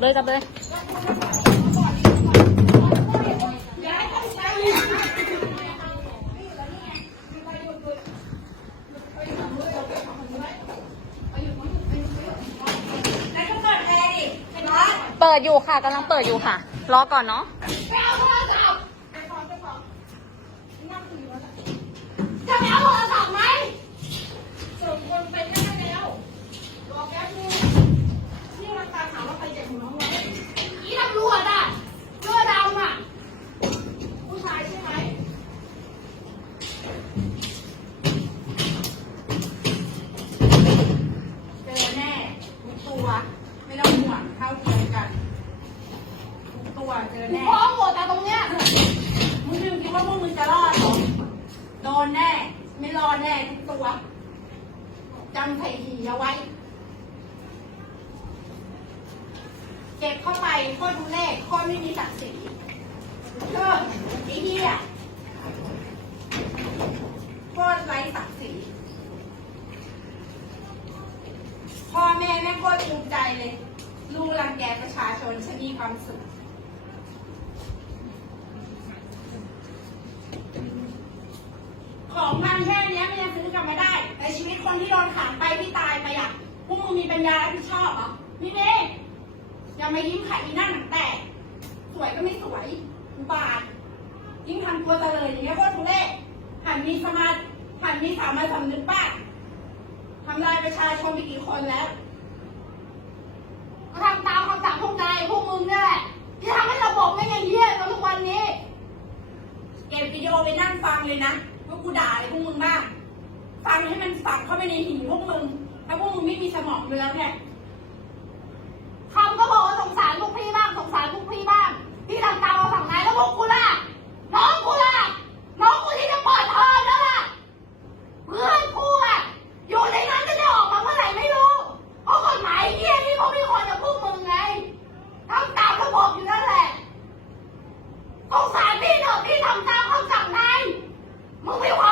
เลยจับเลยแล้วก็เปิดแอร์ดิไอ้น้อยเปิดอยู่ค่ะกำลังเปิดอยู่ค่ะ รอก่อนเนาะ ไปเอาโทรศัพท์จะไปเอาโทรศัพท์ไหมส่งคนไปได้แล้วรอแป๊บนึงนี่มันตามหาว่าใครเจ็บหัวหัวอีตำรวจอะเสื้อดำอะ ผู้ชายใช่ไหม เจอแน่ทุกตัว ไม่ต้องห่วงเท่าเทียมกัน ทุกตัวเจอกูแน่ฟ้องหมดแต่ตรงเนี้ยมึงยังคิดว่าพวกมึงจะรอดเหรอโดนแน่ ไม่รอดแน่ทุกตัวจำใส่หีเอาไว้ เก็บเข้าไปโคตรทุเล่โคตรไม่มีศักดิ์ศรีเออไอ้เหี้ยโคตรไร้ศักดิ์ศรีพ่อแม่แม่งโคตรภูมิใจเลย ลูกรังแกประชาชนฉันมีความสุข ของพันแค่เนี้ยมันยังซื้อกลับมาได้ แต่ชีวิต คนที่โดนขังไปที่ตายไปอะพวกมึงมีปัญญารับผิดชอบเหรอนี่เน่อย่ามายิ้มไข่อีนั่นหนังแตกสวยก็ไม่สวยอุบาทยิ่งทำตัวเตลิดอย่างเงี้ยโคตรทุเรศหันมีสมาหันมีสามัญสำนึกบ้างทำลายประชาชนไปกี่คนแล้วก็ทำตามคำสั่งพวกนายพวกมึงนี่แหละที่ทำให้ระบบไม่ย่างเงี้ยจนทุกวันนี้ เก็บวิดีโอไปนั่งฟังเลยนะว่ากูด่าอะไรพวกมึงบ้าง ฟังให้มันฝังเข้าไปในหินพวกมึง ถ้าพวกมึงไม่มีสมองอยู่แล้วเนี่ยคำก็บอกว่าสงสารพวกพี่บ้างสงสารพวกพี่บ้าง พี่ทำตามคำสั่งนายแล้วพวกกูล่ะ น้องกูล่ะ น้องกูที่จะเปิดเทอมแล้วล่ะ เพื่อนกูอะ อยู่ในนั้นจะได้ออกมาเมื่อไหร่ไม่รู้ เพราะกฎหมายเงี้ยนี่เขาไม่ควรจะพวกมึงไงทำตามระบบอยู่นั่นแหละสงสารพี่เถอะพี่ทำตามคำสั่งนายมึงไมีความ